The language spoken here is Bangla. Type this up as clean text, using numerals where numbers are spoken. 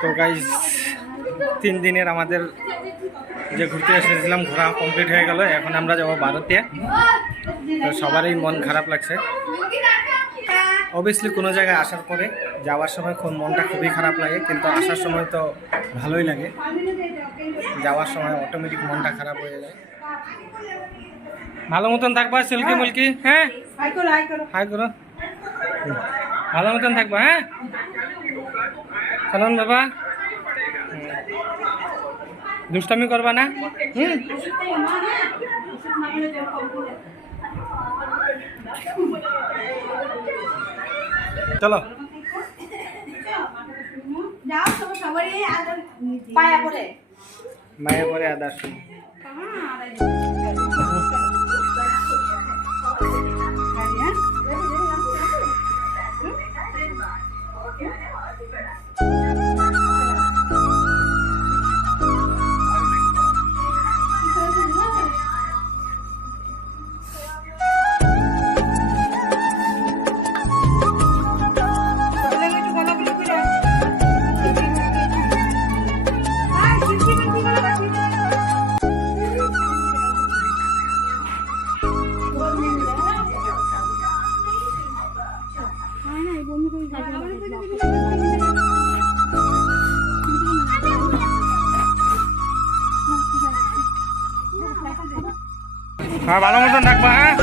তো গাইস 3 দিনের আমাদের যে ঘুরতে এসেছিলাম ঘোরা কমপ্লিট হয়ে গেল। এখন আমরা যাবো ভারতে। তো সবারই মন খারাপ লাগছে। অবভিয়াসলি কোনো জায়গায় আসার পরে যাওয়ার সময় মনটা খুবই খারাপ লাগে, কিন্তু আসার সময় তো ভালোই লাগে। যাওয়ার সময় অটোমেটিক মনটা খারাপ হয়ে যায়। ভালো মতন থাকবা সিল্কি মুলকি, হ্যাঁ হাই করো, ভালো মতন থাকবা, হ্যাঁ চলুন বাবা, দুষ্টামি করবা না। চলো মায়া পরে আদার শুনি। হ্যাঁ ভালো মতন থাকবা, হ্যাঁ।